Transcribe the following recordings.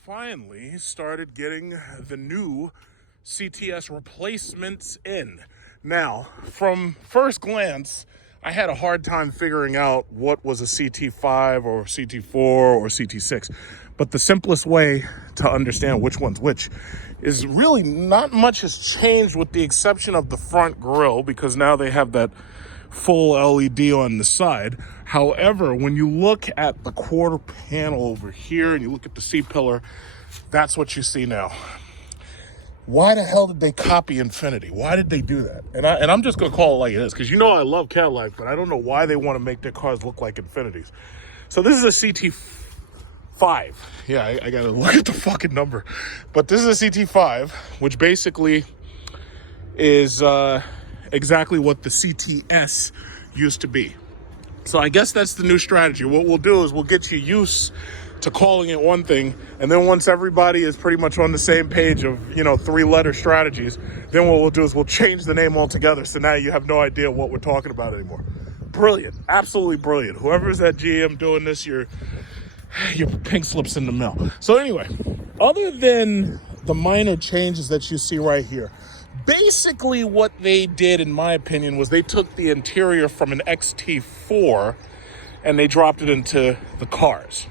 finally started getting the new CTS replacements in. Now, from first glance, I had a hard time figuring out what was a CT5 or CT4 or CT6. But the simplest way to understand which one's which is really not much has changed with the exception of the front grille, because now they have that full LED on the side. However, when you look at the quarter panel over here and you look at the C-pillar, that's what you see now. Why the hell did they copy Infiniti? Why did they do that? And I'm just gonna call it like it is, because you know I love Cadillac, but I don't know why they want to make their cars look like Infinitis. So this is a CT5. Yeah, I gotta look at the fucking number. But this is a CT5, which basically is exactly what the CTS used to be. So I guess that's the new strategy. What we'll do is we'll get you used to calling it one thing, and then once everybody is pretty much on the same page of, 3-letter strategies, then what we'll do is we'll change the name altogether, so now you have no idea what we're talking about anymore. Brilliant. Absolutely brilliant. Whoever's at GM doing this, your pink slips in the mail. So anyway, other than the minor changes that you see right here, basically what they did, in my opinion, was they took the interior from an XT4 and they dropped it into the cars.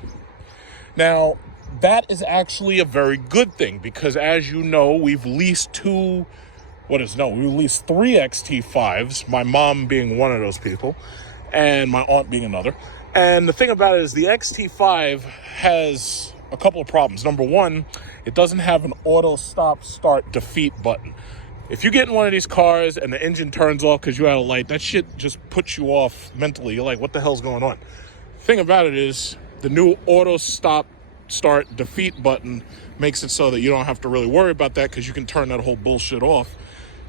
Now, that is actually a very good thing, because as you know, we've leased we leased 3 XT5s, my mom being one of those people, and my aunt being another. And the thing about it is the XT5 has a couple of problems. Number one, it doesn't have an auto stop start defeat button. If you get in one of these cars and the engine turns off because you're out of light, that shit just puts you off mentally. You're like, what the hell's going on? The thing about it is the new auto stop start defeat button makes it so that you don't have to really worry about that, because you can turn that whole bullshit off.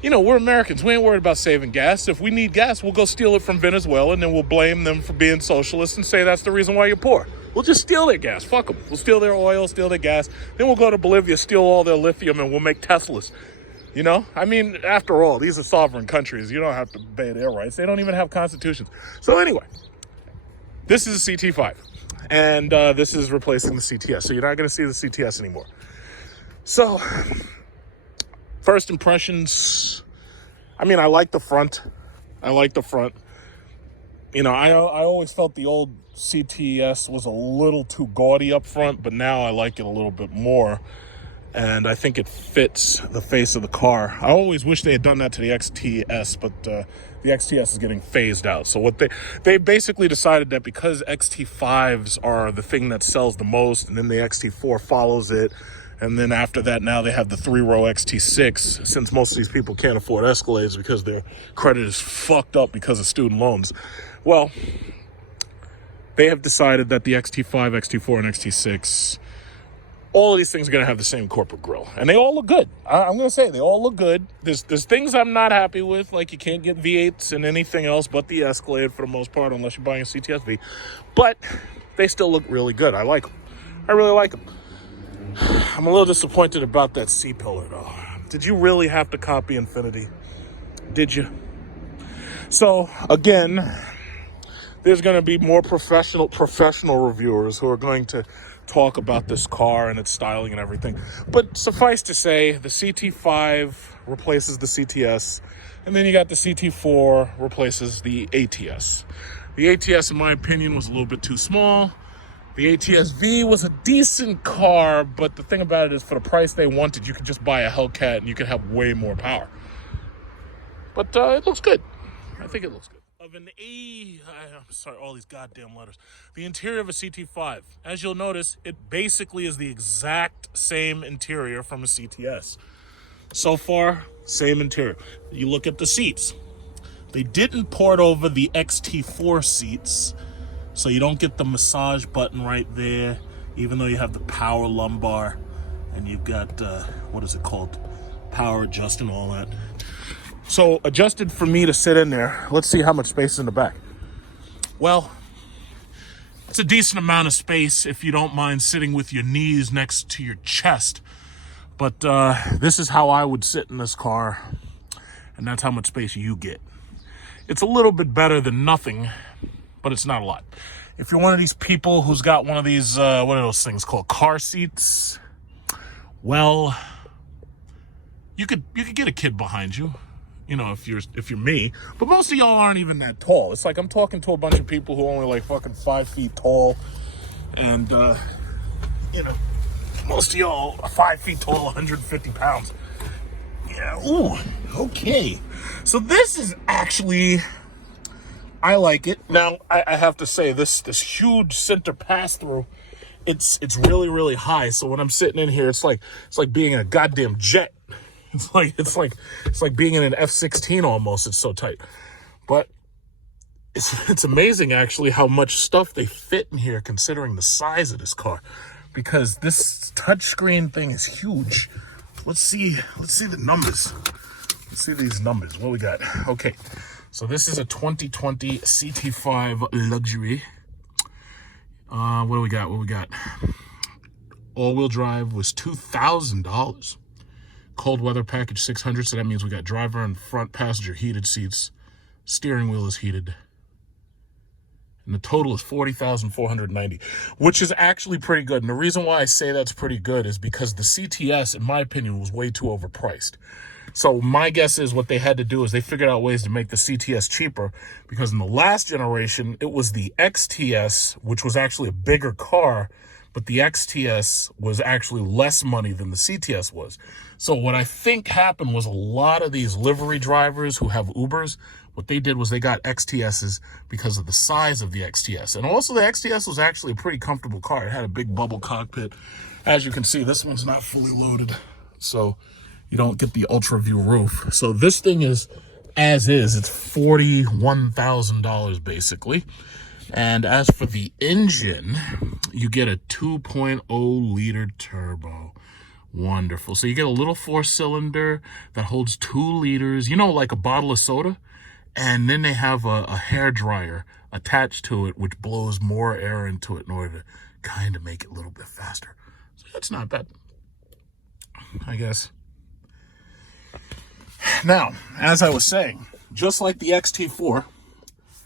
We're Americans. We ain't worried about saving gas. If we need gas, we'll go steal it from Venezuela, and then we'll blame them for being socialists and say that's the reason why you're poor. We'll just steal their gas. Fuck them. We'll steal their oil, steal their gas. Then we'll go to Bolivia, steal all their lithium, and we'll make Teslas. After all, these are sovereign countries. You don't have to obey their rights. They don't even have constitutions. So anyway, this is a CT5, and this is replacing the CTS. So you're not going to see the CTS anymore. So first impressions, I like the front. I always felt the old CTS was a little too gaudy up front, but now I like it a little bit more. And I think it fits the face of the car. I always wish they had done that to the XTS, but the XTS is getting phased out. So what they basically decided that because XT5s are the thing that sells the most, and then the XT4 follows it, and then after that, now they have the 3-row XT6, since most of these people can't afford Escalades because their credit is fucked up because of student loans. Well, they have decided that the XT5, XT4, and XT6, all of these things are going to have the same corporate grille. And they all look good. I'm going to say they all look good. There's things I'm not happy with, like you can't get V8s and anything else but the Escalade for the most part, unless you're buying a CTS-V. But they still look really good. I like them. I really like them. I'm a little disappointed about that C-pillar, though. Did you really have to copy Infiniti? Did you? So, again, there's going to be more professional reviewers who are going to talk about this car and its styling and everything. But suffice to say, the CT5 replaces the CTS, and then you got the CT4 replaces the ATS. The ATS, in my opinion, was a little bit too small. The ATS-V was a decent car, but the thing about it is, for the price they wanted, you could just buy a Hellcat and you could have way more power. But it looks good. I think it looks good. I'm sorry, all these goddamn letters. The interior of a CT5. As you'll notice, it basically is the exact same interior from a CTS. So far, same interior. You look at the seats. They didn't port over the XT4 seats, so you don't get the massage button right there, even though you have the power lumbar, and you've got, power adjust and all that. So adjusted for me to sit in there. Let's see how much space is in the back. Well, it's a decent amount of space if you don't mind sitting with your knees next to your chest. But this is how I would sit in this car, and that's how much space you get. It's a little bit better than nothing, but it's not a lot. if you're one of these people who's got one of these, what are those things called, car seats, well, you could get a kid behind you, you know, if you're me. But most of y'all aren't even that tall. It's like I'm talking to a bunch of people who are only like fucking 5 feet tall, and you know, most of y'all are 5 feet tall, 150 pounds. Yeah. Ooh. Okay. So this is actually, I like it. Now I have to say this huge center pass through. It's really, really high. So when I'm sitting in here, it's like being in a goddamn jet. It's like being in an F-16 almost. It's so tight. But it's amazing actually how much stuff they fit in here considering the size of this car, because this touchscreen thing is huge. Let's see the numbers. Let's see these numbers. What we got? Okay. So this is a 2020 CT5 luxury. What do we got? All-wheel drive was $2,000. Cold weather package 600, so that means we got driver and front passenger heated seats. Steering wheel is heated. And the total is $40,490, which is actually pretty good. And the reason why I say that's pretty good is because the CTS, in my opinion, was way too overpriced. So my guess is what they had to do is they figured out ways to make the CTS cheaper, because in the last generation, it was the XTS, which was actually a bigger car, but the XTS was actually less money than the CTS was. So what I think happened was a lot of these livery drivers who have Ubers, what they did was they got XTSs because of the size of the XTS. And also the XTS was actually a pretty comfortable car. It had a big bubble cockpit. As you can see, this one's not fully loaded, so you don't get the ultra view roof. So this thing is as is. It's $41,000 basically. And as for the engine, you get a 2.0 liter turbo. Wonderful. So you get a little 4-cylinder that holds 2 liters, you know, like a bottle of soda. And then they have a hair dryer attached to it, which blows more air into it in order to kind of make it a little bit faster. So that's not bad, I guess. Now, as I was saying, just like the XT4,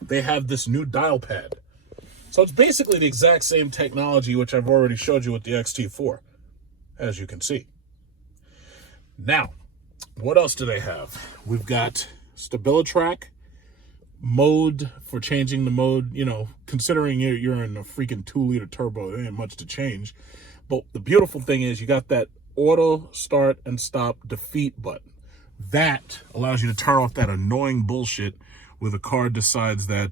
they have this new dial pad. So it's basically the exact same technology, which I've already showed you with the XT4, as you can see. Now, what else do they have? We've got StabiliTrak, mode for changing the mode. You know, considering you're in a freaking 2-liter turbo, there ain't much to change. But the beautiful thing is you got that auto start and stop defeat button. That allows you to turn off that annoying bullshit where the car decides that,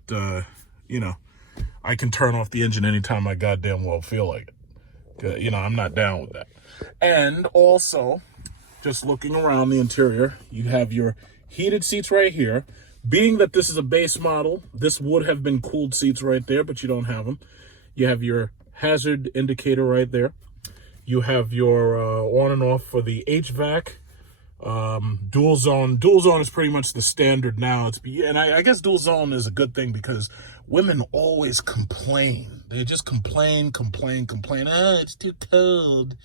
you know, I can turn off the engine anytime I goddamn well feel like it. You know, I'm not down with that. And also, just looking around the interior, you have your heated seats right here. Being that this is a base model, this would have been cooled seats right there, but you don't have them. You have your hazard indicator right there. You have your on and off for the HVAC. Dual zone is pretty much the standard now. And I guess dual zone is a good thing because women always complain. They just complain. Oh, it's too cold.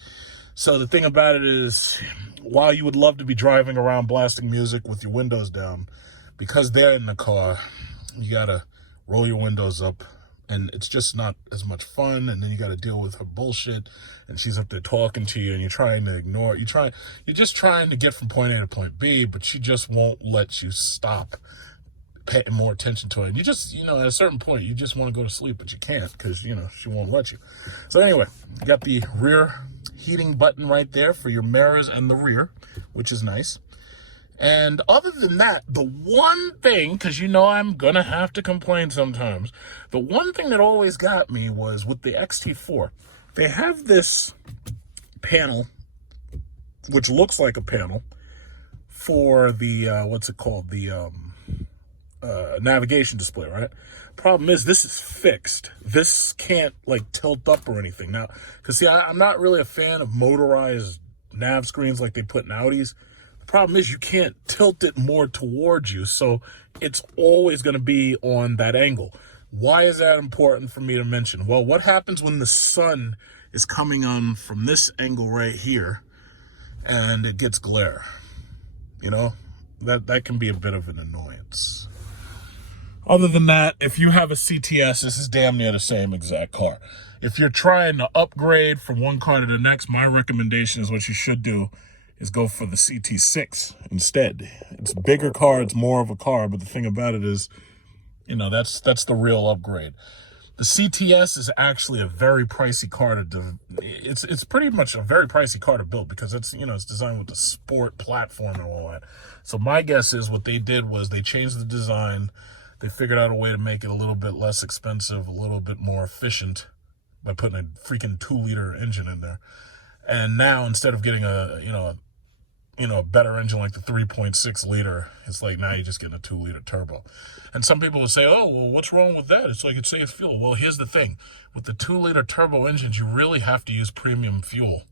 So the thing about it is, while you would love to be driving around blasting music with your windows down, because they're in the car, you gotta roll your windows up, and it's just not as much fun. And then you got to deal with her bullshit, and she's up there talking to you, and you're trying to ignore it. You're just trying to get from point A to point B, but she just won't let you stop paying more attention to it. And you just, you know, at a certain point, you just want to go to sleep, but you can't because, you know, she won't let you. So anyway, you got the rear heating button right there for your mirrors and the rear, which is nice. And other than that, the one thing, because you know I'm going to have to complain sometimes, the one thing that always got me was with the XT4, they have this panel, which looks like a panel, for the, what's it called, the navigation display, right? Problem is, this is fixed. This can't, like, tilt up or anything. Now, because, see, I'm not really a fan of motorized nav screens like they put in Audis. Problem is you can't tilt it more towards you, so it's always going to be on that angle. Why is that important for me to mention? Well, what happens when the sun is coming on from this angle right here and it gets glare? You know, that can be a bit of an annoyance. Other than that, if you have a CTS, this is damn near the same exact car. If you're trying to upgrade from one car to the next, my recommendation is what you should do is go for the CT6 instead. It's a bigger car, it's more of a car, but the thing about it is, you know, that's the real upgrade. The CTS is actually a very pricey car to it's pretty much a very pricey car to build because it's, you know, it's designed with the sport platform and all that. So my guess is what they did was they changed the design. They figured out a way to make it a little bit less expensive, a little bit more efficient by putting a freaking 2-liter engine in there. And now instead of getting a better engine like the 3.6 liter, it's like now you're just getting a 2-liter turbo. And some people would say, oh, well, what's wrong with that? It's like it saves fuel. Well, here's the thing. With the 2-liter turbo engines, you really have to use premium fuel.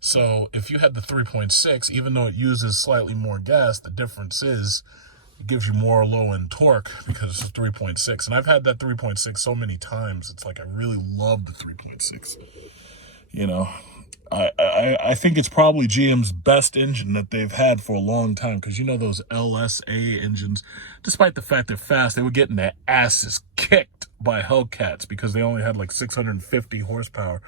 So if you had the 3.6, even though it uses slightly more gas, the difference is it gives you more low-end torque because it's 3.6. And I've had that 3.6 so many times. It's like I really love the 3.6. You know, I think it's probably GM's best engine that they've had for a long time because, you know, those LSA engines, despite the fact they're fast, they were getting their asses kicked by Hellcats because they only had like 650 horsepower.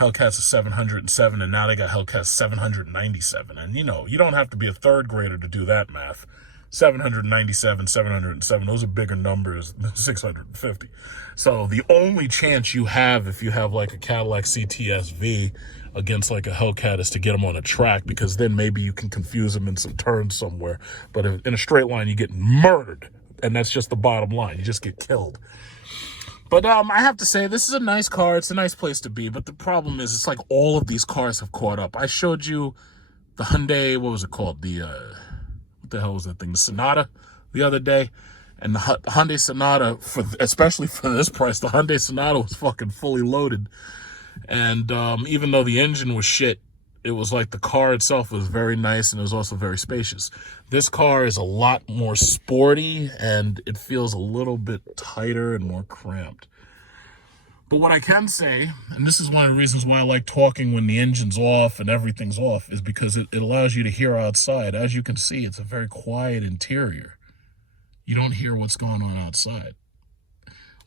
Hellcats is 707, and now they got Hellcats 797. And, you know, you don't have to be a third grader to do that math. 797, 707, those are bigger numbers than 650. So the only chance you have if you have like a Cadillac CTS-V against like a Hellcat is to get them on a track, because then maybe you can confuse them in some turns somewhere. But in a straight line, you get murdered, and that's just the bottom line. You just get killed. But I have to say, this is a nice car. It's a nice place to be. But the problem is, it's like all of these cars have caught up. I showed you the Hyundai, what was it called? What the hell was that thing? The Sonata the other day. And the Hyundai Sonata, especially for this price, the Hyundai Sonata was fucking fully loaded. And even though the engine was shit, it was like the car itself was very nice, and it was also very spacious. This car is a lot more sporty, and it feels a little bit tighter and more cramped. But what I can say, and this is one of the reasons why I like talking when the engine's off and everything's off, is because it allows you to hear outside. As you can see, it's a very quiet interior. You don't hear what's going on outside.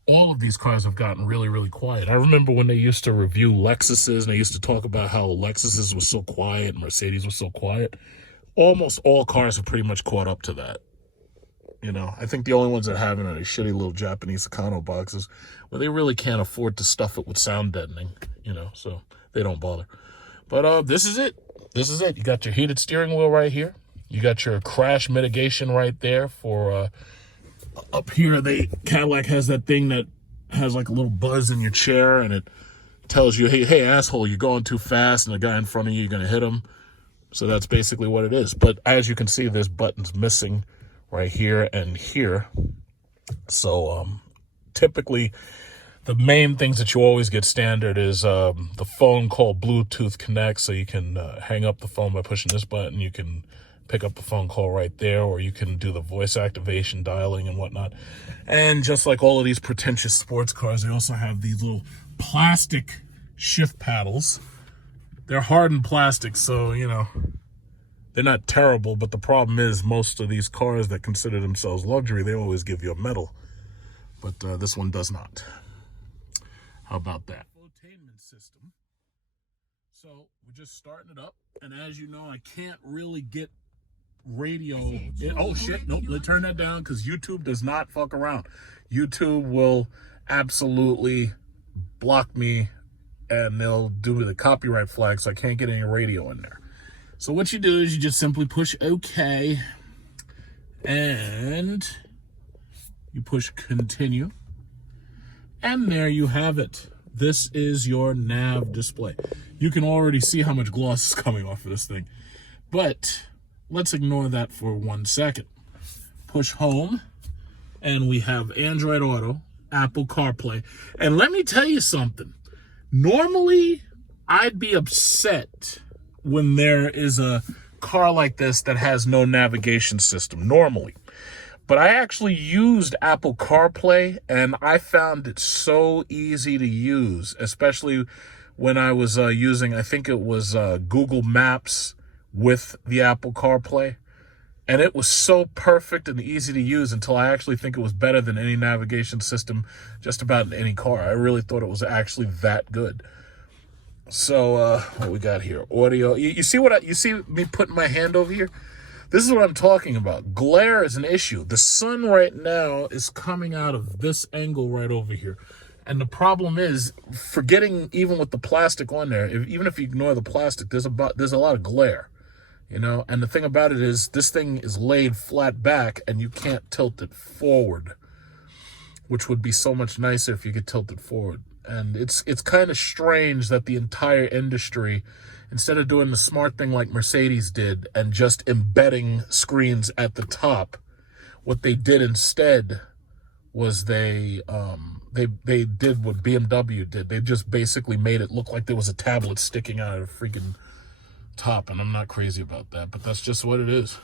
All of these cars have gotten really, really quiet. I remember when they used to review Lexuses, and they used to talk about how Lexuses was so quiet and Mercedes was so quiet. Almost all cars have pretty much caught up to that. You know, I think the only ones that haven't are the shitty little Japanese Econo boxes where they really can't afford to stuff it with sound deadening, you know, so they don't bother. But this is it. This is it. You got your heated steering wheel right here. You got your crash mitigation right there for up here. Cadillac has that thing that has like a little buzz in your chair, and it tells you, hey, asshole, you're going too fast, and the guy in front of you, you're going to hit him. So that's basically what it is. But as you can see, there's buttons missing right here and here. So typically the main things that you always get standard is the phone call Bluetooth connect, so you can hang up the phone by pushing this button. You can pick up the phone call right there, or you can do the voice activation dialing and whatnot. And just like all of these pretentious sports cars, they also have these little plastic shift paddles. They're hardened plastic, so, you know, they're not terrible, but the problem is most of these cars that consider themselves luxury, they always give you a metal. But this one does not. How about that? Infotainment system. So we're just starting it up, and as you know, I can't really get radio. Oh shit, nope, let's turn that down, because YouTube does not fuck around. YouTube will absolutely block me, and they'll do the copyright flag, so I can't get any radio in there. So what you do is you just simply push OK, and you push continue, and there you have it. This is your nav display. You can already see how much gloss is coming off of this thing, but let's ignore that for 1 second. Push home, and we have Android Auto, Apple CarPlay. And let me tell you something. Normally, I'd be upset when there is a car like this that has no navigation system, normally. But I actually used Apple CarPlay, and I found it so easy to use, especially when I was using, I think it was Google Maps with the Apple CarPlay. And it was so perfect and easy to use until I actually think it was better than any navigation system just about in any car. I really thought it was actually that good. So what we got here? Audio. You see you see me putting my hand over here? This is what I'm talking about. Glare is an issue. The sun right now is coming out of this angle right over here. And the problem is, forgetting even with the plastic on there, even if you ignore the plastic, there's a lot of glare, you know? And the thing about it is, this thing is laid flat back and you can't tilt it forward, which would be so much nicer if you could tilt it forward. And it's kind of strange that the entire industry, instead of doing the smart thing like Mercedes did and just embedding screens at the top, what they did instead was they did what BMW did. They just basically made it look like there was a tablet sticking out of the freaking top, and I'm not crazy about that, but that's just what it is.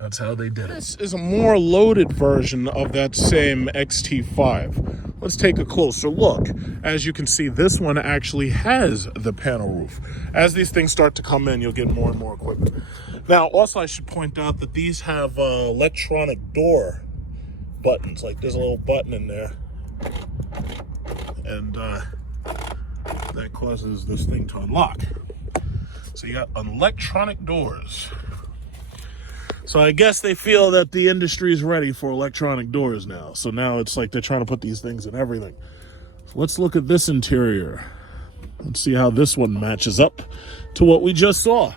That's how they did it. This is a more loaded version of that same XT5. Let's take a closer look. As you can see, this one actually has the panel roof. As these things start to come in, you'll get more and more equipment. Now, also I should point out that these have electronic door buttons. Like there's a little button in there, and that causes this thing to unlock. So you got electronic doors. So I guess they feel that the industry is ready for electronic doors now. So now it's like they're trying to put these things in everything. So let's look at this interior. Let's see how this one matches up to what we just saw.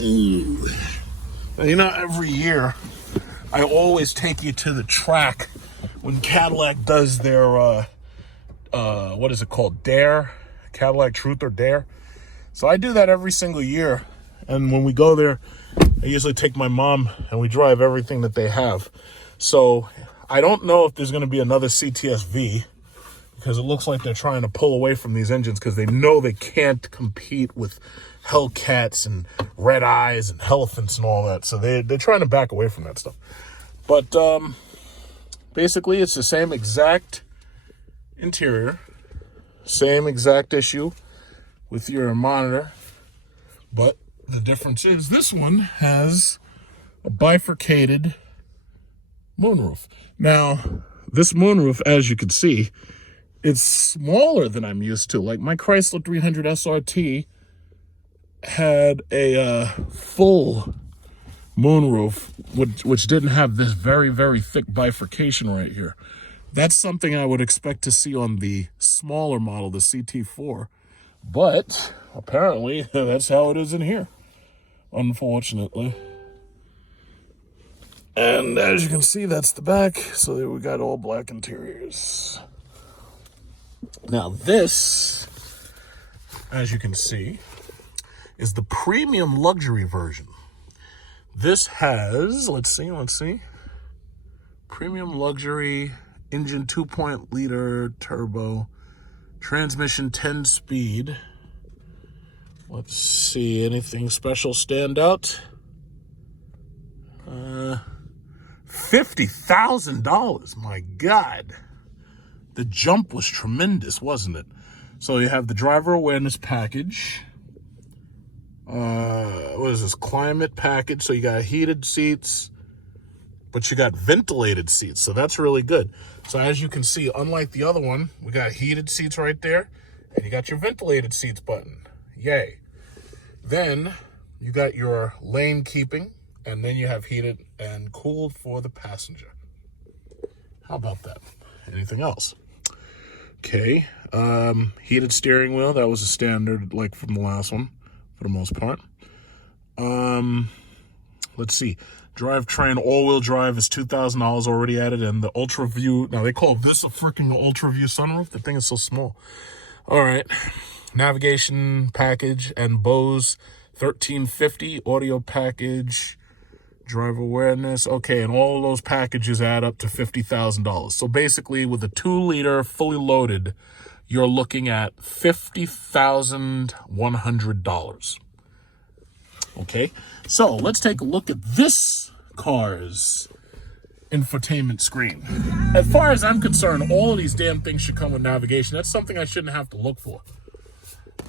Ooh. Now, you know, every year I always take you to the track when Cadillac does their, what is it called? Dare? Cadillac Truth or Dare? So I do that every single year. And when we go there, I usually take my mom and we drive everything that they have. So I don't know if there's going to be another CTS-V, because it looks like they're trying to pull away from these engines because they know they can't compete with Hellcats and Red Eyes and Elephants and all that. So they're trying to back away from that stuff. But basically, it's the same exact interior, same exact issue with your monitor. But the difference is this one has a bifurcated moonroof. Now, this moonroof, as you can see, it's smaller than I'm used to. Like my Chrysler 300 SRT had a full moonroof, which didn't have this very, very thick bifurcation right here. That's something I would expect to see on the smaller model, the CT4. But apparently that's how it is in here, unfortunately. And as you can see, that's the back. So there we got all black interiors. Now this, as you can see, is the premium luxury version. This has, let's see, premium luxury, engine 2.0-liter turbo, transmission 10-speed. Let's see, anything special stand out? $50,000, my God. The jump was tremendous, wasn't it? So you have the driver awareness package. What is this? Climate package. So you got heated seats, but you got ventilated seats. So that's really good. So as you can see, unlike the other one, we got heated seats right there, and you got your ventilated seats button. Yay. Then you got your lane keeping, and then you have heated and cooled for the passenger. How about that? Anything else? Okay. Heated steering wheel. That was a standard, like from the last one, for the most part. Let's see. Drivetrain all-wheel drive is $2,000 already added in. The Ultra View. Now, they call this a freaking Ultra View sunroof. The thing is so small. All right. Navigation package and Bose 1350 audio package. Driver awareness. Okay, and all of those packages add up to $50,000. So basically, with a 2-liter fully loaded, you're looking at $50,100. Okay, so let's take a look at this car's infotainment screen. As far as I'm concerned, all of these damn things should come with navigation. That's something I shouldn't have to look for.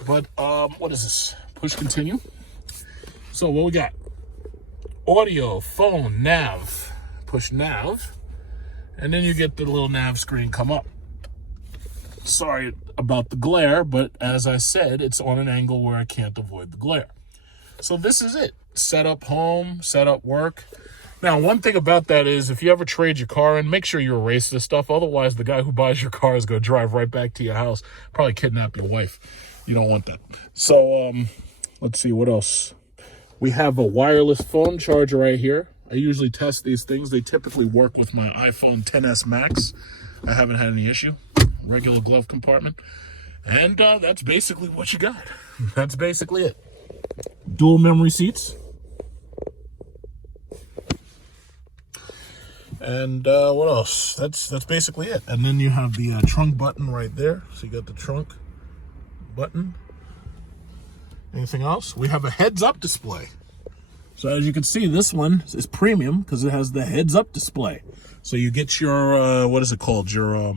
But what is this? Push continue. So what we got? Audio, phone, nav, push nav, and then you get the little nav screen come up. Sorry about the glare, but as I said, it's on an angle where I can't avoid the glare. So this is it. Set up home, set up work. Now, one thing about that is if you ever trade your car in, make sure you erase this stuff. Otherwise, the guy who buys your car is going to drive right back to your house, probably kidnap your wife. You don't want that. So let's see, what else? We have a wireless phone charger right here. I usually test these things. They typically work with my iPhone XS Max. I haven't had any issue. Regular glove compartment. And that's basically what you got. That's basically it. Dual memory seats. And what else? That's basically it. And then you have the trunk button right there. So you got the trunk button. Anything else? We have a heads-up display. So as you can see, this one is premium because it has the heads-up display. So you get your, what is it called? Your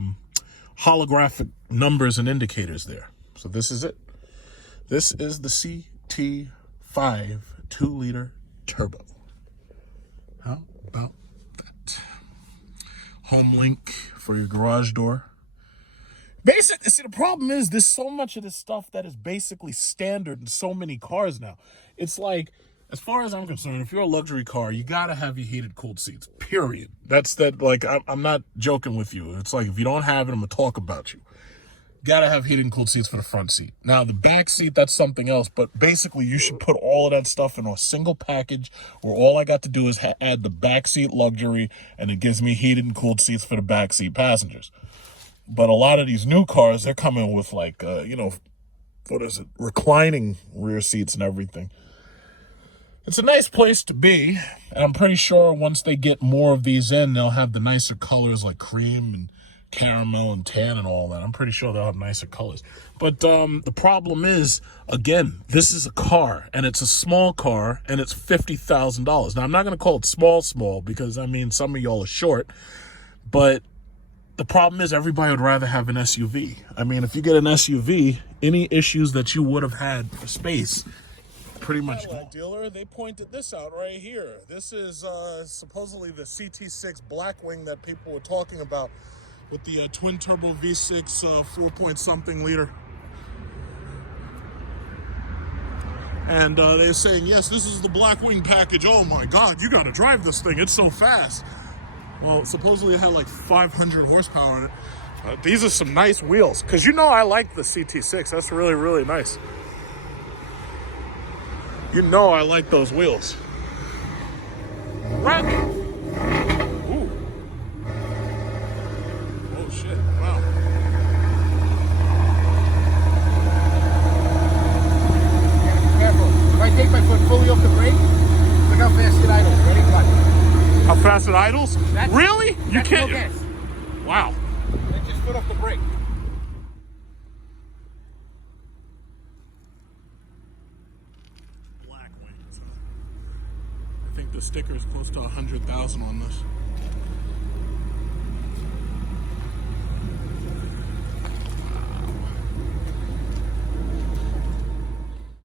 holographic numbers and indicators there. So this is it. This is the CT5 2-liter turbo. How about that? Home link for your garage door. Basically, see, the problem is there's so much of this stuff that is basically standard in so many cars now. It's like, as far as I'm concerned, if you're a luxury car, you gotta have your heated, cooled seats. Period. That's that. Like, I'm not joking with you. It's like if you don't have it, I'm gonna talk about you. Gotta have heated and cooled seats for the front seat. Now, the back seat, that's something else. But basically, you should put all of that stuff in a single package where all I got to do is add the back seat luxury, and it gives me heated and cooled seats for the back seat passengers. But a lot of these new cars, they're coming with like, what is it? Reclining rear seats and everything. It's a nice place to be. And I'm pretty sure once they get more of these in, they'll have the nicer colors like cream and caramel and tan and all that. I'm pretty sure they'll have nicer colors. But the problem is, again, this is a car and it's a small car and it's $50,000. Now, I'm not going to call it small because, I mean, some of y'all are short. But the problem is everybody would rather have an SUV. I mean, if you get an SUV, any issues that you would have had for space, pretty much gone. Dealer, they pointed this out right here. This is supposedly the CT6 Blackwing that people were talking about with the twin turbo V6 4-point-something liter. And they're saying, yes, this is the Blackwing package. Oh my God, you got to drive this thing. It's so fast. Well, supposedly it had like 500 horsepower in it. These are some nice wheels. Because you know I like the CT6. That's really, really nice. You know I like those wheels. Right. Ooh. Oh, shit. Wow. Careful. If I take my foot fully off the brake, look how fast it idles. Ready? Watch. How fast it idles? Really? You can't. No gas. Wow. Take your foot off the brake. Blackwings. I think the sticker is close to 100,000 on this.